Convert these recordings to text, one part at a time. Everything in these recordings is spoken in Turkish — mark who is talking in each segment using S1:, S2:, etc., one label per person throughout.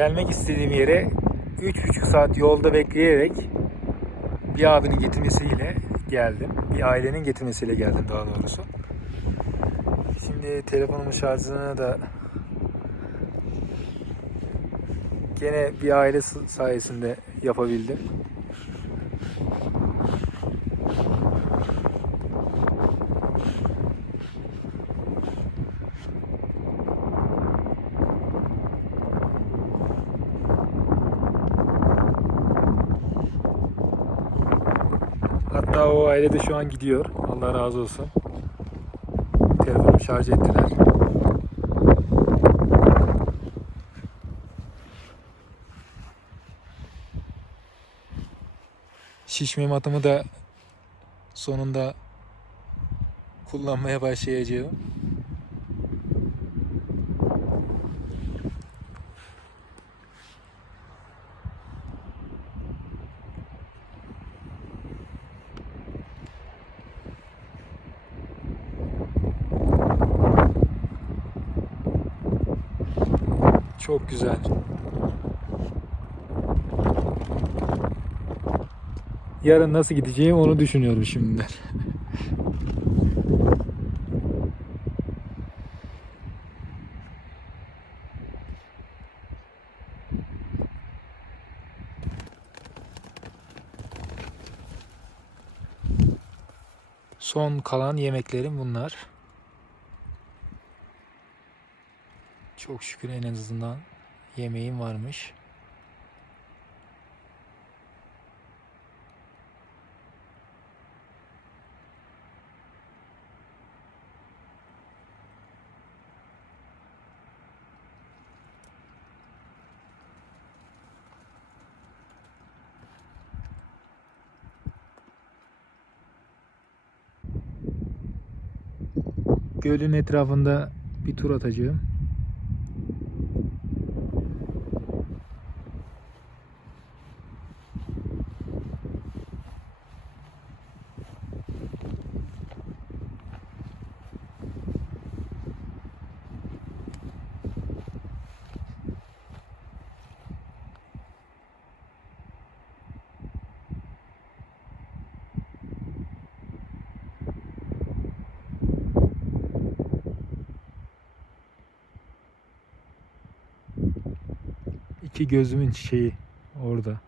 S1: gelmek istediğim yere 3,5 saat yolda bekleyerek bir abinin getirmesiyle geldim. Bir ailenin getirmesiyle geldim daha doğrusu. Şimdi telefonumun şarjını da gene bir aile sayesinde yapabildim. Hatta o aile de şu an gidiyor. Allah razı olsun. Telefonumu şarj ettiler. Şişme matımı da sonunda kullanmaya başlayacağım. Çok güzel. Yarın nasıl gideceğim onu düşünüyorum şimdiden. Son kalan yemeklerim bunlar. Çok şükür en azından yemeğim varmış. Gölün etrafında bir tur atacağım. İki gözümün çiçeği orada.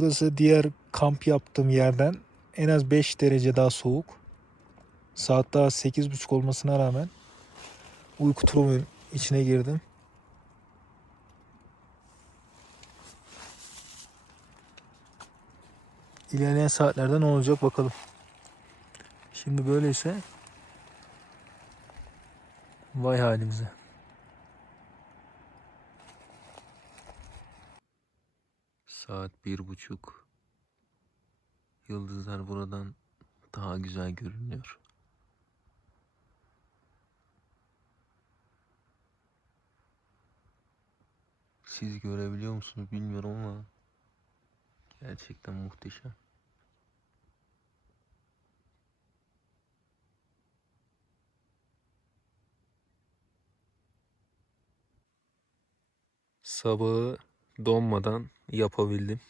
S1: Burası diğer kamp yaptığım yerden en az 5 derece daha soğuk. Saat daha 8.30 olmasına rağmen uyku tulumun içine girdim. İlerleyen saatlerde ne olacak bakalım. Şimdi böyleyse vay halimize.
S2: Saat bir buçuk. Yıldızlar buradan daha güzel görünüyor. Siz görebiliyor musunuz bilmiyorum ama gerçekten muhteşem. Sabahı donmadan yapabildim.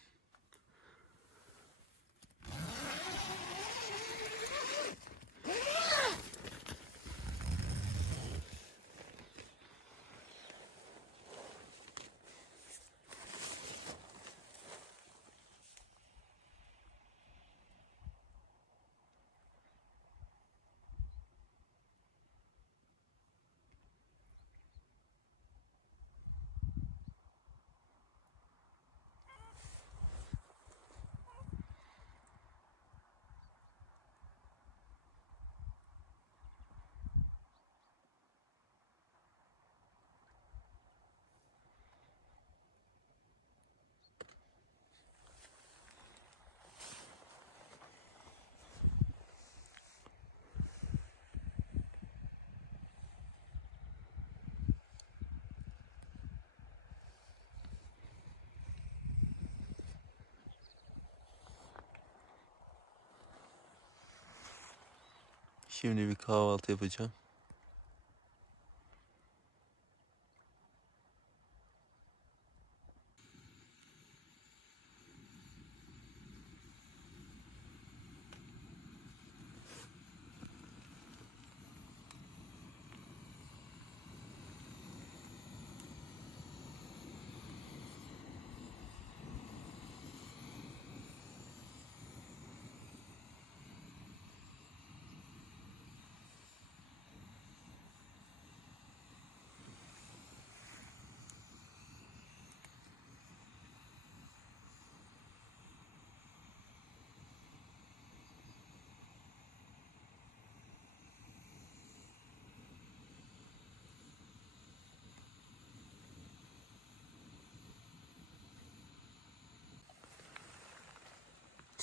S2: Şimdi bir kahvaltı yapacağım.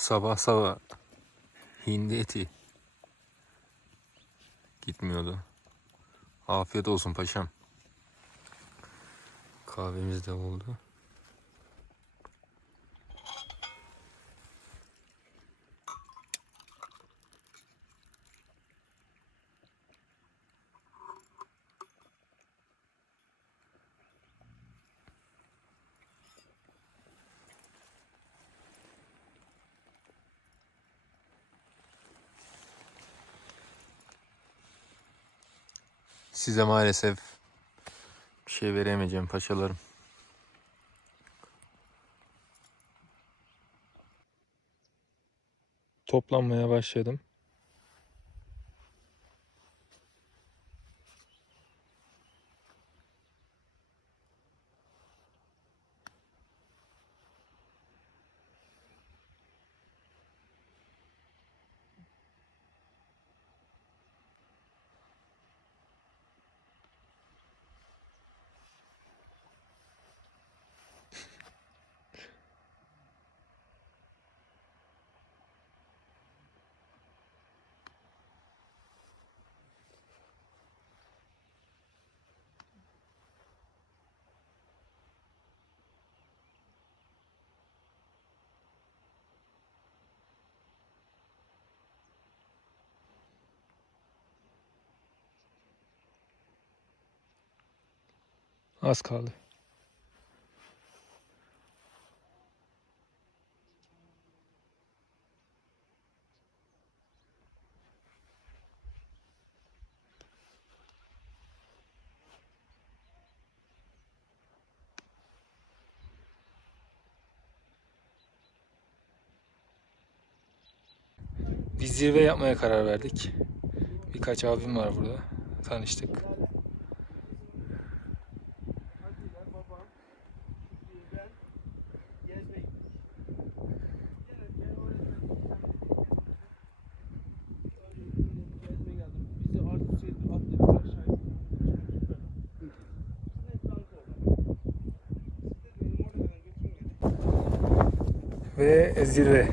S2: Sabah sabah hindi eti gitmiyordu. Afiyet olsun paşam. Kahvemiz de oldu. Size maalesef bir şey veremeyeceğim paşalarım.
S1: Toplanmaya başladım. Az kaldı. Biz zirve yapmaya karar verdik. Birkaç abim var burada. Tanıştık. Ve zirve.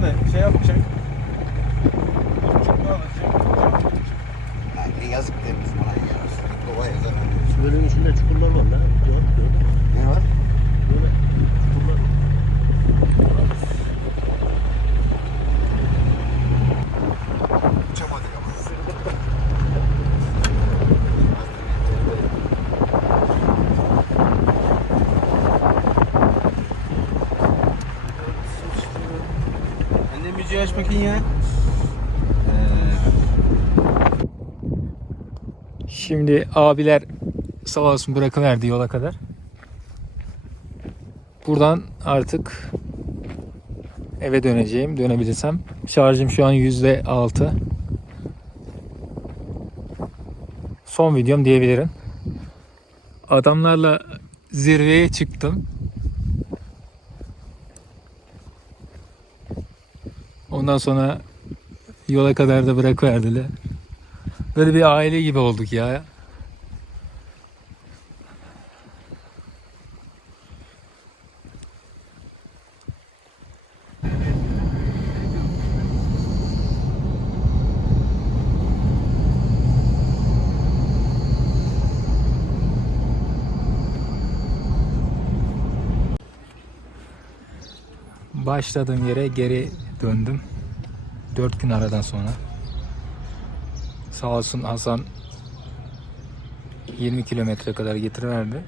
S3: Bunların nesini hani şey yapacak. Annem müziği aç bakayım ya.
S1: Şimdi abiler sağ olsun bırakıverdi yola kadar. Buradan artık eve döneceğim. Dönebilirsem. Şarjım şu an yüzde altı. Son videom diyebilirim. Adamlarla zirveye çıktım. Ondan sonra yola kadar da bırakıverdiler. Böyle bir aile gibi olduk ya. Başladığım yere geri döndüm. 4 gün aradan sonra. Sağ olsun Hasan 20 kilometre kadar getiriverdi.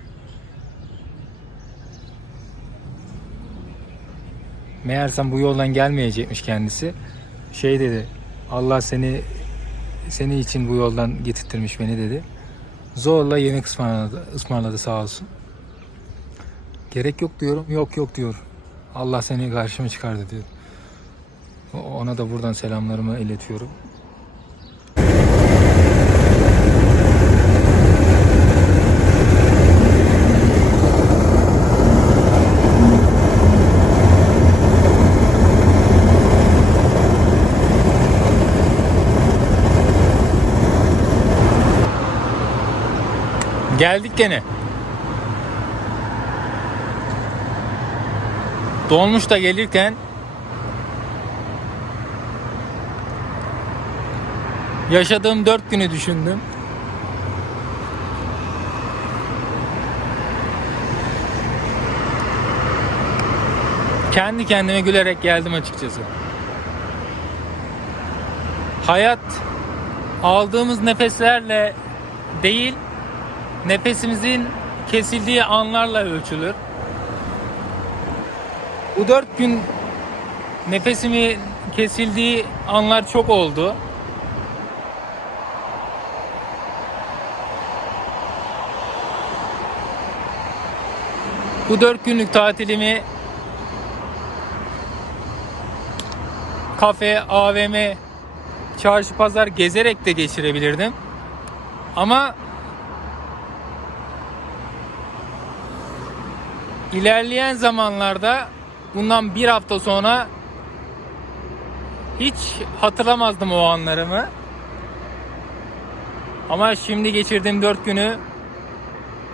S1: Meğersem bu yoldan gelmeyecekmiş kendisi. Şey dedi. Allah seni seni için bu yoldan getirttirmiş beni dedi. Zorla yemek ısmarladı, ısmarladı sağ olsun. Gerek yok diyorum. Yok yok diyor. Allah seni karşıma çıkardı diyor. Ona da buradan selamlarımı iletiyorum. Geldik gene. Dolmuş da gelirken yaşadığım dört günü düşündüm. Kendi kendime gülerek geldim açıkçası. Hayat aldığımız nefeslerle değil, nefesimizin kesildiği anlarla ölçülür. Bu dört gün nefesimi kesildiği anlar çok oldu. Bu dört günlük tatilimi kafe, AVM, çarşı pazar gezerek de geçirebilirdim. Ama ilerleyen zamanlarda bundan bir hafta sonra hiç hatırlamazdım o anlarımı. Ama şimdi geçirdiğim 4 günü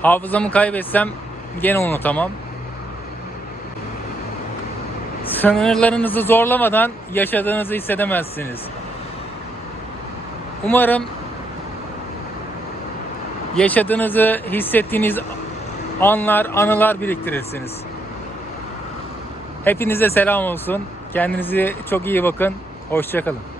S1: hafızamı kaybetsem gene unutamam. Sınırlarınızı zorlamadan yaşadığınızı hissedemezsiniz. Umarım yaşadığınızı hissettiğiniz anlar, anılar biriktirirsiniz. Hepinize selam olsun. Kendinize çok iyi bakın. Hoşçakalın.